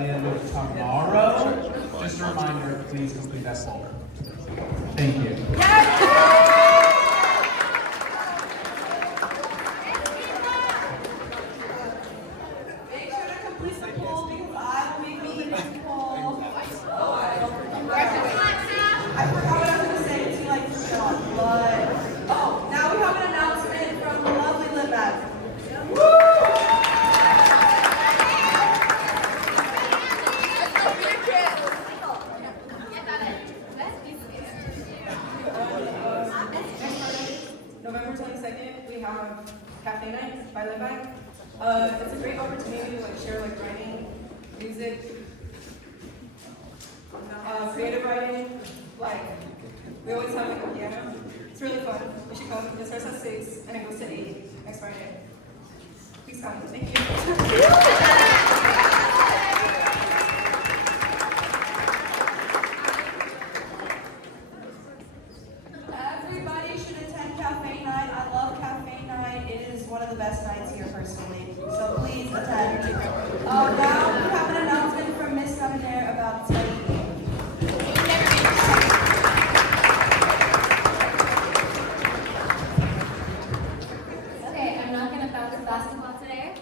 the end of tomorrow. Just a reminder, please complete that poll. Thank you. Make sure to complete the poll because I will be completing the poll. I forgot what I was going to say to like Sean, but now we have an announcement from the lovely Limbag. November 22nd, we have Cafe Night by Limbag. It's a great opportunity to like share like writing, music, creative writing. Like we always have like a piano. It's really fun. You should come. It starts at 6 and it goes to 8 next Friday. Please come. Thank you. Everybody should attend Cafe Night. I love Cafe Night. It is one of the best nights here personally. So please attend. Now we have an announcement from Miss Saminaire about study. Okay, I'm not going to bounce basketball today,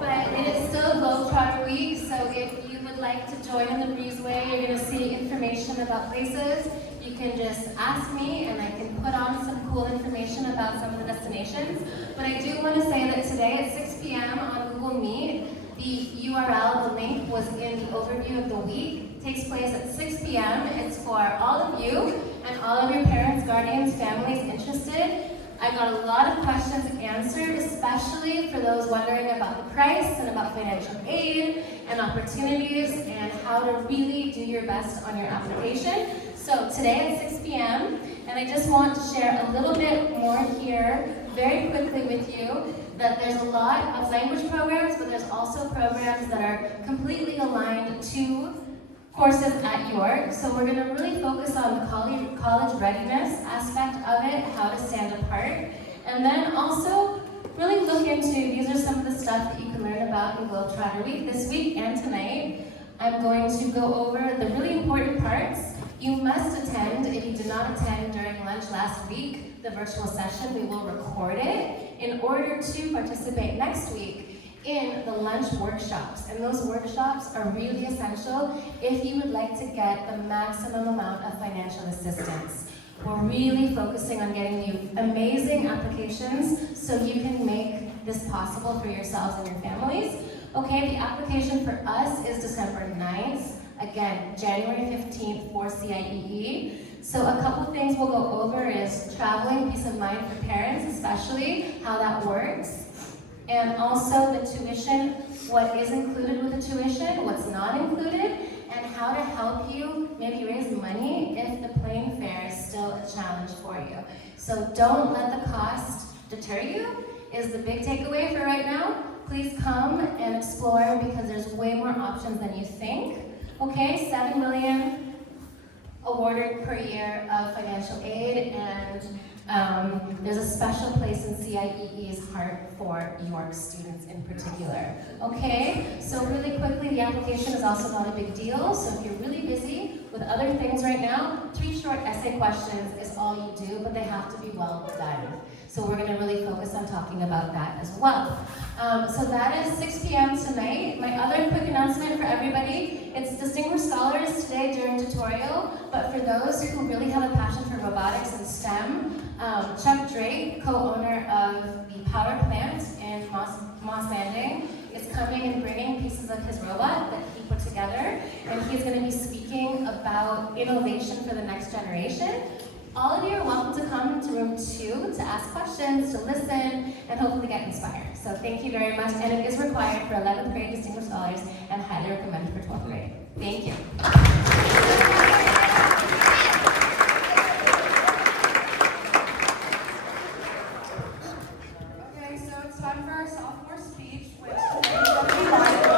but it is still Globetrotter Week, so if you would like to join in the breezeway, you're going to see information about places. You can just ask me and I can put on some cool information about some of the destinations. But I do want to say that today at 6 p.m. on Google Meet, the URL, the link was in the overview of the week. It takes place at 6 p.m. It's for all of you and all of your parents, guardians, families interested. I got a lot of questions answered, especially for those wondering about the price and about financial aid and opportunities and how to really do your best on your application. So today at 6 p.m., and I just want to share a little bit more here very quickly with you that there's a lot of language programs, but there's also programs that are completely aligned to courses at York. So we're going to really focus on the college readiness aspect of it, how to stand apart, and then also really look into, these are some of the stuff that you can learn about in Globetrotter Week. This week and tonight, I'm going to go over the really important parts. You must attend. If you did not attend during lunch last week, the virtual session, we will record it in order to participate next week in the lunch workshops. And those workshops are really essential if you would like to get the maximum amount of financial assistance. We're really focusing on getting you amazing applications so you can make this possible for yourselves and your families. Okay, the application for us is December 9th. Again, January 15th for CIEE. So a couple things we'll go over is traveling, peace of mind for parents, especially how that works. And also the tuition, what is included with the tuition, what's not included, and how to help you maybe raise money if the plane fare is still a challenge for you. So don't let the cost deter you, is the big takeaway for right now. Please come and explore because there's way more options than you think. Okay, $7 million awarded per year of financial aid, and there's a special place in CIEE's heart for York students in particular. Okay, so really quickly, the application is also not a big deal, so if you're really busy with other things right now, 3 short essay questions is all you do, but they have to be well done. So we're going to really focus on talking about that as well. So that is 6 p.m. tonight. My other quick announcement for everybody, it's Distinguished Scholars today during tutorial, but for those who really have a passion for robotics and STEM, Chuck Drake, co-owner of the power plant in Moss Landing, is coming and bringing pieces of his robot that he put together, and he's going to be speaking about innovation for the next generation. All of you are welcome to come to room 2 to ask questions, to listen, and hopefully get inspired. So thank you very much, and it is required for 11th grade Distinguished Scholars and highly recommended for 12th grade. Thank you. Okay, so it's time for our sophomore speech, which today is going to be live.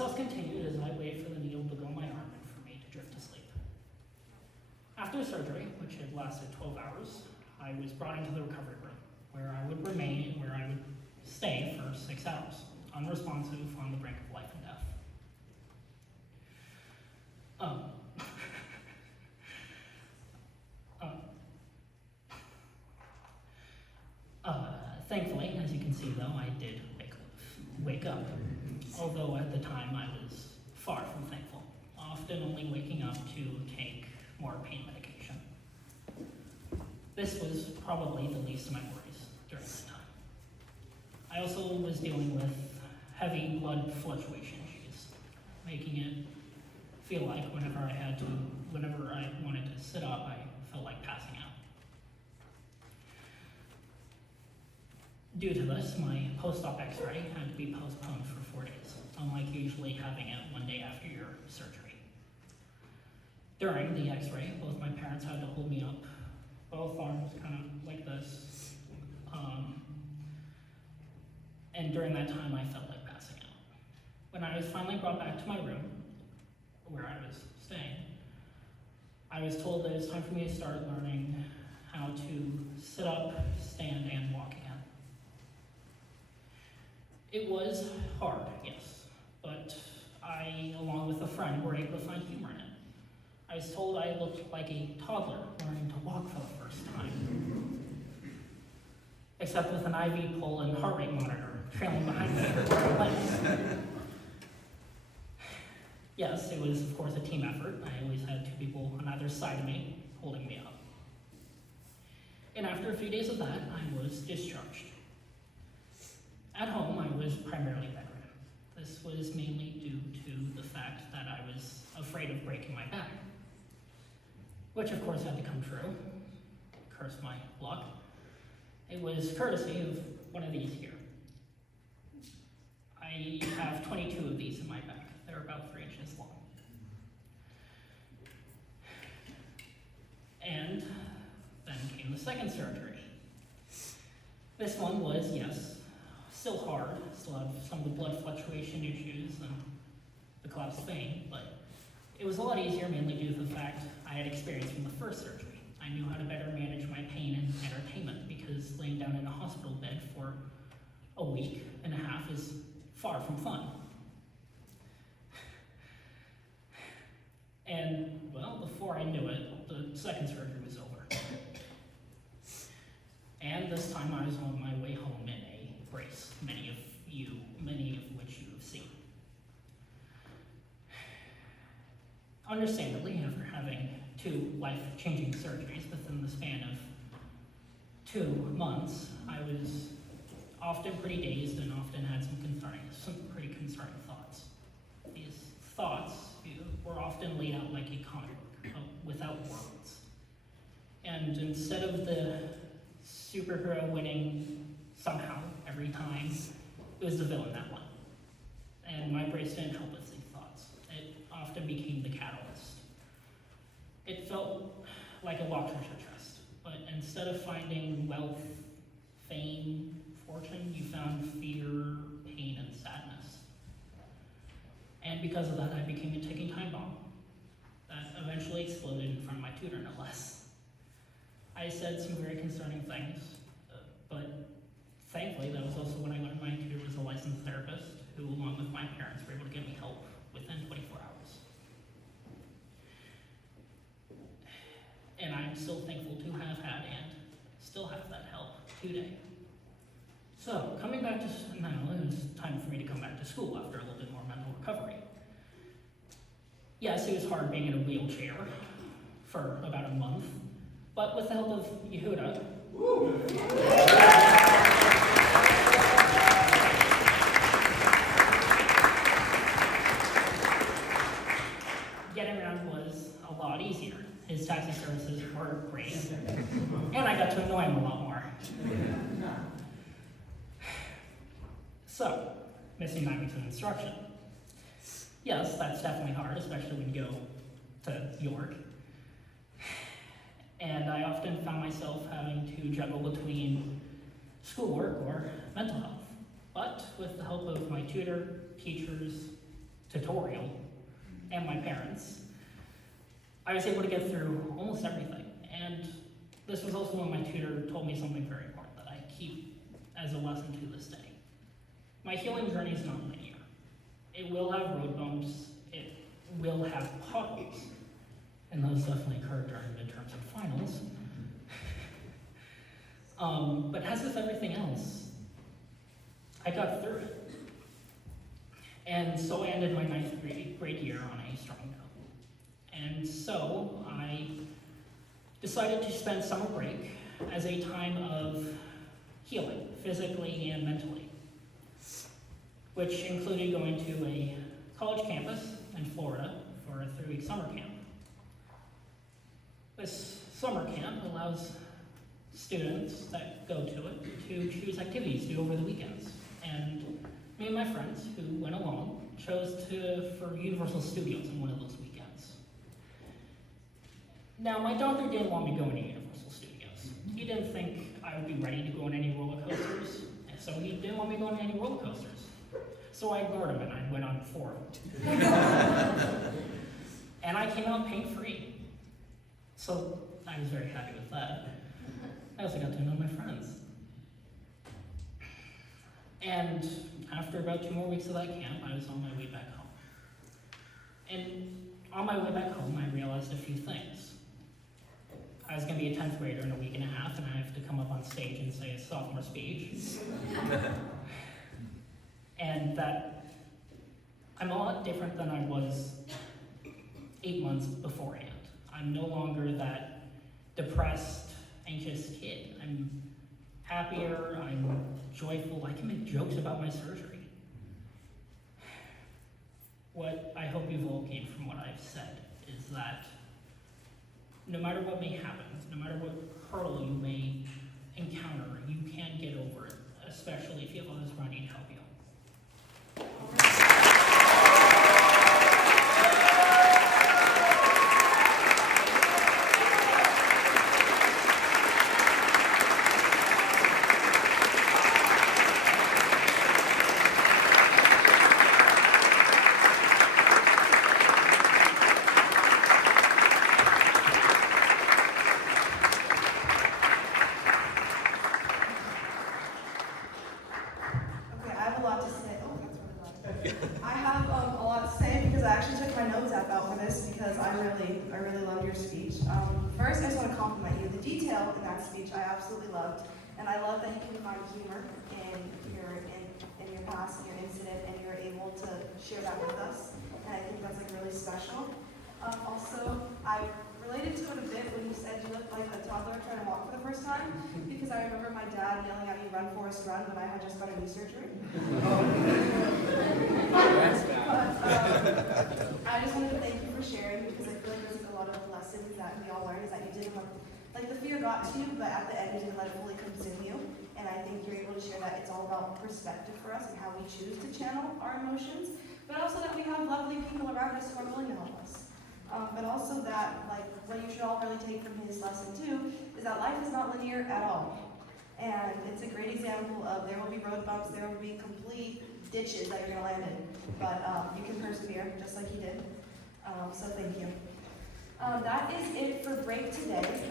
process continued as I waited for the needle to go in my arm and for me to drift to sleep. After the surgery, which had lasted 12 hours, I was brought into the recovery room, where I would stay for 6 hours, unresponsive, on the brink of life and death. Thankfully, as you can see though, I did wake up, although at the time I was far from thankful, often only waking up to take more pain medication. This was probably the least of my worries during that time. I also was dealing with heavy blood fluctuation issues, making it feel like whenever I wanted to sit up, I felt like passing out. Due to this, my post-op x-ray had to be postponed for 4 days, unlike usually having it one day after your surgery. During the x-ray, both my parents had to hold me up, both arms kind of like this, and during that time I felt like passing out. When I was finally brought back to my room, where I was staying, I was told that it was time for me to start learning how to sit up, stand, and walk again. It was hard, yes, but I, along with a friend, were able to find humor in it. I was told I looked like a toddler learning to walk for the first time, except with an IV pole and heart rate monitor trailing behind me where I went. Yes, it was, of course, a team effort. I always had two people on either side of me holding me up. And after a few days of that, I was discharged. At home, I was primarily bedridden. This was mainly due to the fact that I was afraid of breaking my back, which of course had to come true. Curse my luck. It was courtesy of one of these here. I have 22 of these in my back. They're about 3 inches long. And then came the second surgery. This one was, yes, still hard, still have some of the blood fluctuation issues and the collapsed vein, but it was a lot easier mainly due to the fact I had experience from the first surgery. I knew how to better manage my pain and entertainment because laying down in a hospital bed for a week and a half is far from fun. And, well, before I knew it, the second surgery was over. And this time I was on my way home in a brace, many of which you have seen. Understandably, after having 2 life-changing surgeries within the span of 2 months, I was often pretty dazed and often had some pretty concerning thoughts. These thoughts were often laid out like a comic book, without words. And instead of the superhero winning somehow every time, it was the villain that won. And my brace didn't help with these thoughts. It often became the catalyst. It felt like a lost treasure chest, but instead of finding wealth, fame, fortune, you found fear, pain, and sadness. And because of that, I became a ticking time bomb that eventually exploded in front of my tutor, no less. I said some very concerning things, but thankfully, that was also when I learned my tutor was a licensed therapist who, along with my parents, were able to get me help within 24 hours. And I'm still thankful to have had and still have that help today. So, coming back to now, it was time for me to come back to school after a little bit more mental recovery. Yes, it was hard being in a wheelchair for about a month, but with the help of Yehuda, getting around was a lot easier. His taxi services were great, and I got to annoy him a lot more. So, missing 9 weeks of instruction. Yes, that's definitely hard, especially when you go to York. And I often found myself having to juggle between schoolwork or mental health. But with the help of my tutor, teachers, tutorial and my parents, I was able to get through almost everything. And this was also when my tutor told me something very important that I keep as a lesson to this day. My healing journey is not linear. It will have road bumps, it will have potholes, and those definitely occur during midterms and finals. But as with everything else, I got through it. And so I ended my 9th grade year on a strong note. And so I decided to spend summer break as a time of healing, physically and mentally, which included going to a college campus in Florida for a 3-week summer camp. This summer camp allows students that go to it to choose activities to do over the weekends. And me and my friends who went along chose for Universal Studios on one of those weekends. Now, my doctor didn't want me going to Universal Studios. He didn't think I would be ready to go on any roller coasters, so he didn't want me going on any roller coasters. So I ignored him and I went on 4 of them. And I came out pain-free. So I was very happy with that. I also got to know my friends. And after about 2 more weeks of that camp, I was on my way back home. And on my way back home, I realized a few things. I was going to be a 10th grader in a week and a half, and I have to come up on stage and say a sophomore speech. And that I'm a lot different than I was 8 months beforehand. I'm no longer that depressed, anxious kid. I'm happier, I'm joyful, I can make jokes about my surgery. What I hope you've all gained from what I've said is that no matter what may happen, no matter what hurdle you may encounter, you can get over it, especially if you have others around you to help you. Okay, I have a lot to say. Oh, that's really loud. I have a lot to say because I actually took my notes app out for this because I really loved your speech. First, I just want to compliment you. The detail in that speech I absolutely loved, and I love that you can find humor in your past, in your incident, and you're able to share that with us. And I think that's like really special. Also, I related to it a bit when you said you looked like a toddler trying to walk for the first time, because I remember my dad yelling at me, "Run, Forrest, run," when I had just got a knee surgery. I just wanted to thank you for sharing, because I feel like there's a lot of lessons that we all learn, is that you didn't like the fear got to you, but at the end you didn't let it fully consume you. And I think you're able to share that it's all about perspective for us and how we choose to channel our emotions, but also that we have lovely people around us who are willing to help us. But also that, like, what you should all really take from his lesson too, is that life is not linear at all. And it's a great example of there will be road bumps, there will be complete ditches that you're gonna land in. But you can persevere, just like he did. So thank you. That is it for break today.